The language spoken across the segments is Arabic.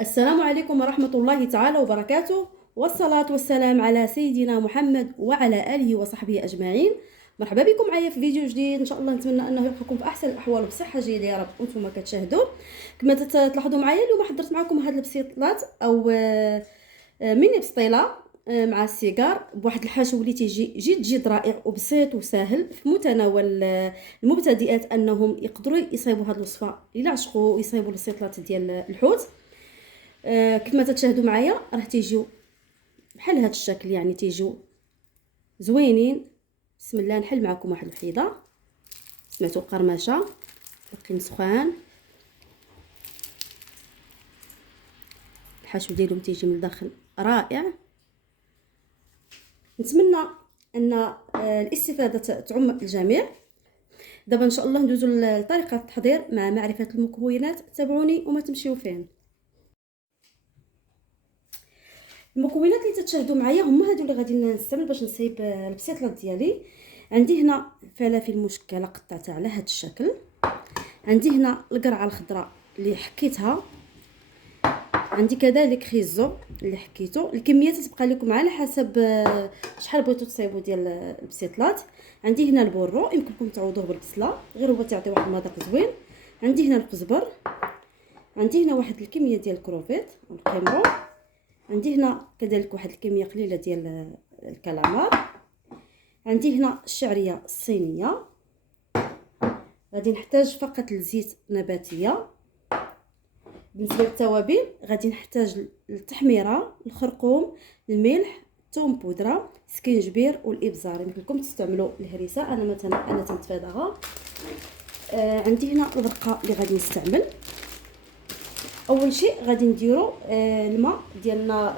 السلام عليكم ورحمة الله تعالى وبركاته، والصلاة والسلام على سيدنا محمد وعلى آله وصحبه أجمعين. مرحبا بكم معايا في فيديو جديد. ان شاء الله نتمنى انه يلقاكم في احسن الاحوال وبصحه جيده يا رب. وانتم كتشاهدوا كما تلاحظوا معايا اليوم حضرت معكم هاد البسيطلات او ميني بسطيله مع السيجار بواحد الحشو اللي تيجي جد رائع وبسيط وسهل في متناول المبتدئات انهم يقدروا يصايبوا هاد الوصفه الا عشقوا يصايبوا البسيطلات ديال الحوت. كما تشاهدوا معايا راه تيجيو بحال هذا الشكل، يعني تيجيو زوينين. بسم الله. نحل معكم واحد الحيضه. سمعتوا القرمشه باقيين سخان. الحشو ديالهم تيجي من الداخل رائع. نتمنى ان الاستفاده تعم الجميع. دابا ان شاء الله ندوزو لطريقه التحضير مع معرفه المكونات. تابعوني وما تمشيو فين. المكونات اللي تتشاهدوا معايا هما هادو اللي غادي نستعمل باش نصايب البسيطلات ديالي. عندي هنا فلافل مشكله قطعتها على هذا الشكل. عندي هنا القرعه الخضراء اللي حكيتها. عندي كذلك خيزو اللي حكيته. الكميه تتبقى لكم على حسب شحال بغيتوا تصايبوا ديال البسيطلات. عندي هنا البورو، يمكنكم تعوضوه بالبصله، غير هو تعطي واحد المذاق زوين. عندي هنا القزبر. عندي هنا واحد الكميه ديال الكروفيت والقيمرو. عندي هنا كذلك واحد الكميه قليله ديال الكالامار. عندي هنا الشعريه الصينيه. غادي نحتاج فقط الزيت نباتيه. بالنسبه للتوابل غادي نحتاج التحميره، الخرقوم، الملح، ثوم بودره، سكينجبير والابزار. يمكن لكم تستعملوا الهريسه، انا مثلا تنتفاداها. عندي هنا البرقه اللي غادي نستعمل. اول شيء غادي نديروا الماء ديالنا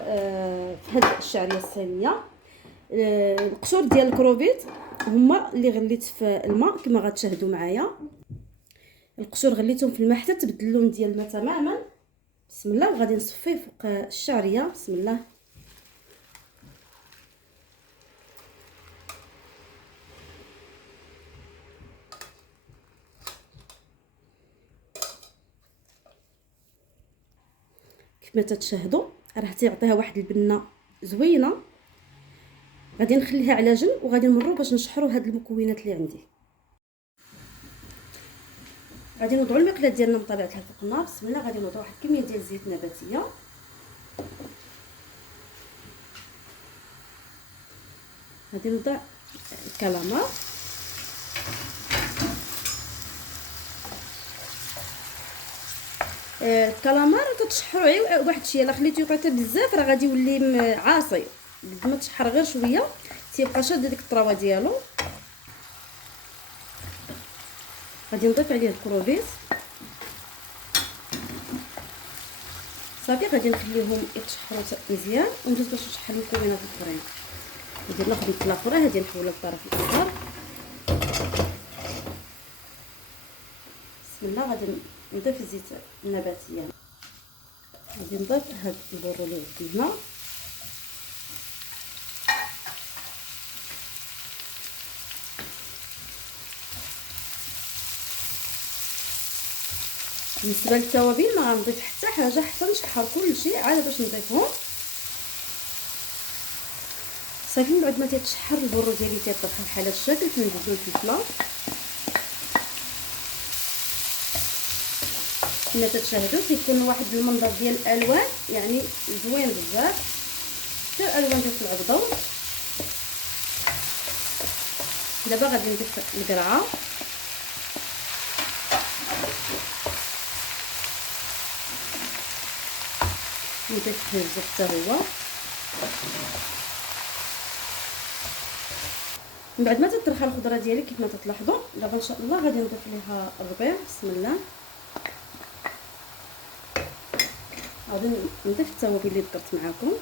في هذه الشعريه الصينيه. القشور ديال الكروفيت هما اللي غليت في الماء كما غتشاهدوا معايا. القشور غليتهم في الماء حتى تبدل اللون ديال الماء تماما. بسم الله. وغادي نصفيه فوق الشعريه. بسم الله. كما تتشاهدوا راه تيعطيها واحد البنه زوينه. غادي نخليها على جنب وغادي نمروا باش نشحروا هاد المكونات اللي عندي. غادي نوضعوا المقله ديالنا بطبيعه الحال فوق النار. بسم الله. غادي نوضعوا واحد الكميه ديال الزيت النباتيه. غادي نوضع الكالامار. الكالامار تتشحروا واحد الشيء. الا خليتو يقطع بزاف راه غادي يولي عاصي. قد ما تشحر غير شويه تيبقى شاد ديك الطراوه ديالو. غادي نضيف عليه الكروفيت صافي. غادي نخليهم يتشحروا مزيان وندوز باش نشحر المكونات الاخرين. غادي ناخذ مقله اخرى هذه نحولها للطرف الاخر. بسم الله. غادي نضيف الزيت النباتيه. غادي نضيف هاد البورو اللي عندنا. بالنسبه للتوابل ما غنضيف حتى حاجه حتى نشحر كل شيء عاد باش نضيفهم صافي. من بعد ما تيتشحر البورو ديالي تيطبخ بحال هذا الشكل كنزيدو الفلفله. كما تشاهدوا كيكون واحد المنظر ديال الالوان يعني زوين بزاف، حتى الالوان ديال العبدور. دابا غادي نضيف القرعه. نضيف الخبز حتى هو. من بعد ما تطرخ الخضره ديالي كيف ما تلاحظوا دابا ان شاء الله غادي نضيف ليها الربيع. بسم الله. غادي نضيف التوابل اللي ذكرت معكم.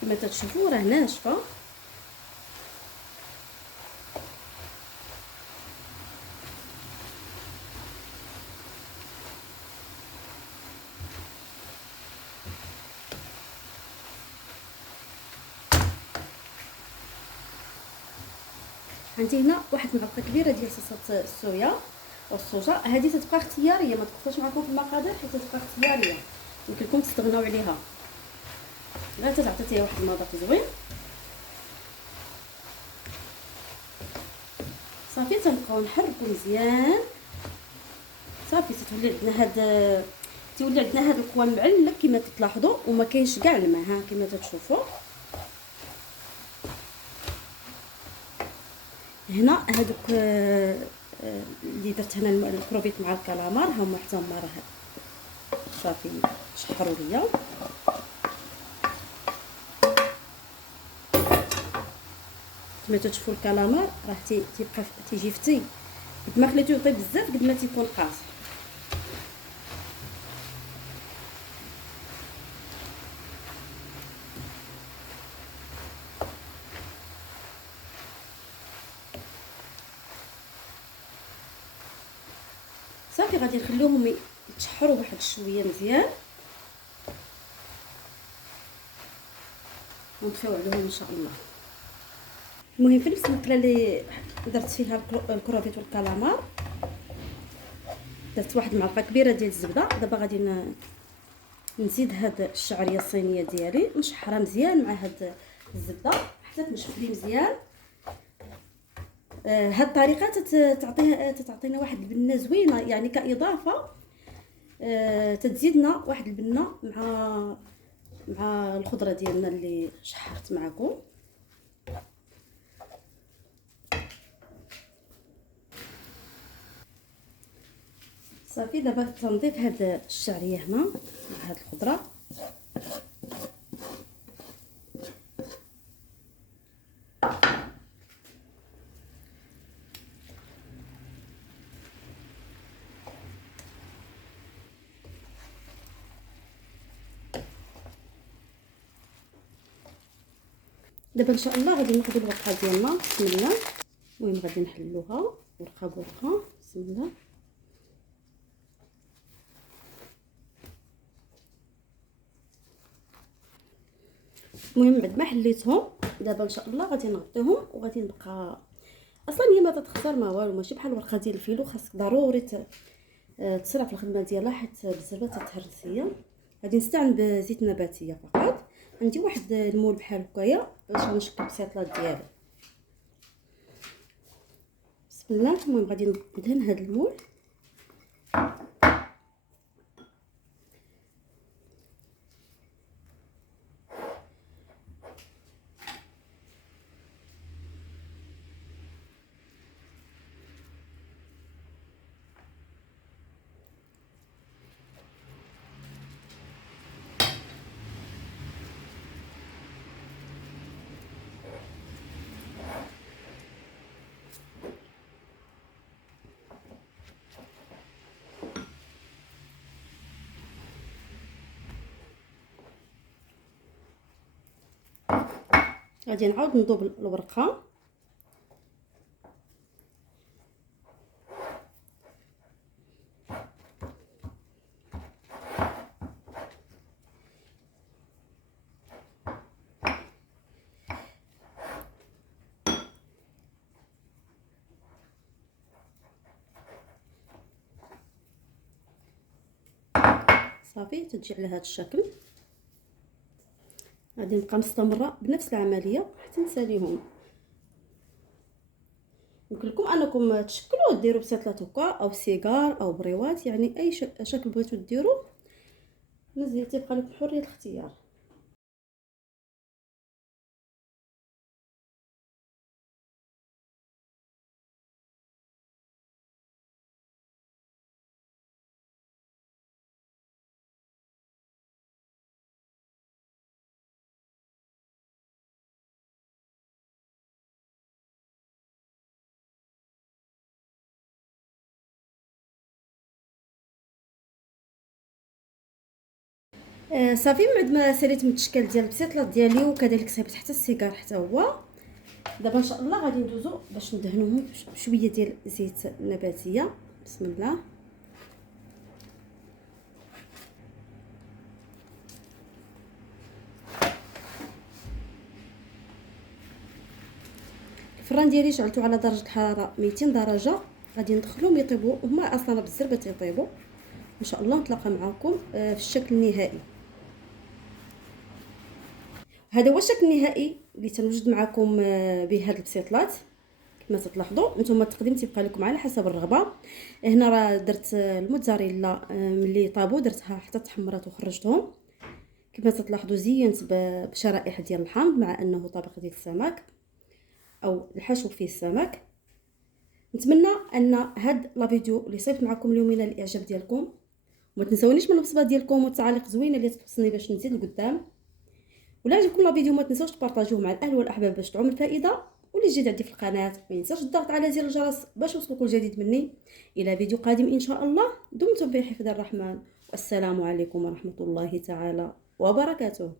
كما تشوفوا راه ناشفه. عندي هنا واحد المعلقه كبيره ديال صلصه الصويا. والصوجه هذه تتبقى اختياريه، ما تحطوش معكم في المقادير حيت تتبقى اختياريه، يمكن لكم تستغناو عليها غير تعطيها واحد المذاق زوين. صافي تنبقاو نحركو مزيان. صافي تولي عندنا هاد القوام معلق كما كتلاحظوا، وما كاينش كاع الماء ها كما تشوفوا. هنا هادوك اللي درت هنا الكروفيت مع الكالامار هما حتى هما راه صافي شحروا ليا. كما تشوفوا الكالامار راه تيبقى تيجي فتي، قد ما خليتوه يطيب بزاف قد ما تيكون قاصح. صافي غادي نخليوهم يتشحروا واحد شويه مزيان ونطفيو عليهم ان شاء الله. المهم في نفس المقله اللي درت فيها الكروفيت والكالامار درت واحد المعلقه كبيره ديال الزبده. دابا غادي نزيد هاد الشعريه الصينيه ديالي نشحرها مزيان مع هاد الزبده حتى تنشف لي مزيان. هاد الطريقه تعطينا واحد البنه زوينه، يعني كاضافه تتزيدنا واحد البنه مع الخضره ديالنا اللي شحرت معكم. صافي دابا تنضيف هاد الشعريه هنا مع هاد الخضره. دابا ان شاء الله غادي ناخذ الورقه ديالنا بسم الله. المهم غادي نحلوها ورقه بورقه بسم الله. المهم بعد ما حليتهم دابا ان شاء الله غادي نغطيهم وغادي نبقى. اصلا هي ما تتخسر ما والو، ماشي بحال الورقه ديال الفيلو خاصك ضروري تسرع في الخدمه ديالها حيت بزاف تتهرس هي. غادي نستعمل بزيت نباتيه فقط. عندي واحد المول بحال هكايا باش نشكل البسيطلات ديالي بسم الله. المهم غادي ندهن هذا المول. غادي نعاود نضوب الورقه صافي تجي على هذا الشكل. غادي نبقى مستمره بنفس العمليه حتى نساليهم. يمكن لكم انكم تشكلوا ديروا بسيطلات هكا او سيجار او بريوات، يعني اي شكل بغيتو ديروا مزيان تيبقى لكم حريه الاختيار. صافي بعد ما ساليت من التشكال ديال البسيطلات ديالي وكذلك صايبت حتى السيجار حتى هو. دابا ان شاء الله غادي ندوزو باش ندهنوهم بشويه ديال زيت نباتيه بسم الله. الفران ديالي شعلته على درجه الحراره 200 درجه غادي ندخلهم يطيبوا، هما اصلا بالزربه تيطيبوا. ان شاء الله نتلاقى معكم في الشكل النهائي. هذا هو الشكل النهائي اللي تنوجد معكم بهاد البسيطلات. كما تلاحظوا نتوما التقديم تيبقى لكم على حسب الرغبه. هنا راه درت الموتزاريلا ملي طابوا درتها حتى تحمرات وخرجتهم. كما تلاحظوا زينت بشرائح ديال الحامض مع انه طبق ديال السمك او الحشو فيه السمك. نتمنى ان هاد لا فيديو اللي صيفط معكم اليوم ينال الاعجاب ديالكم، وما تنسونيش من الوصفات ديالكم والتعاليق زوينه اللي توصلني باش نزيد لقدام. ولا عجبكم لا فيديو ما تنسوش تبارطاجوه مع الاهل والاحباب باش تعم الفائده. واللي جديد عندي في القناه ما ينساش الضغط على زر الجرس باش يوصلكم الجديد مني. الى فيديو قادم ان شاء الله. دمتم بحفظ الرحمن، والسلام عليكم ورحمه الله تعالى وبركاته.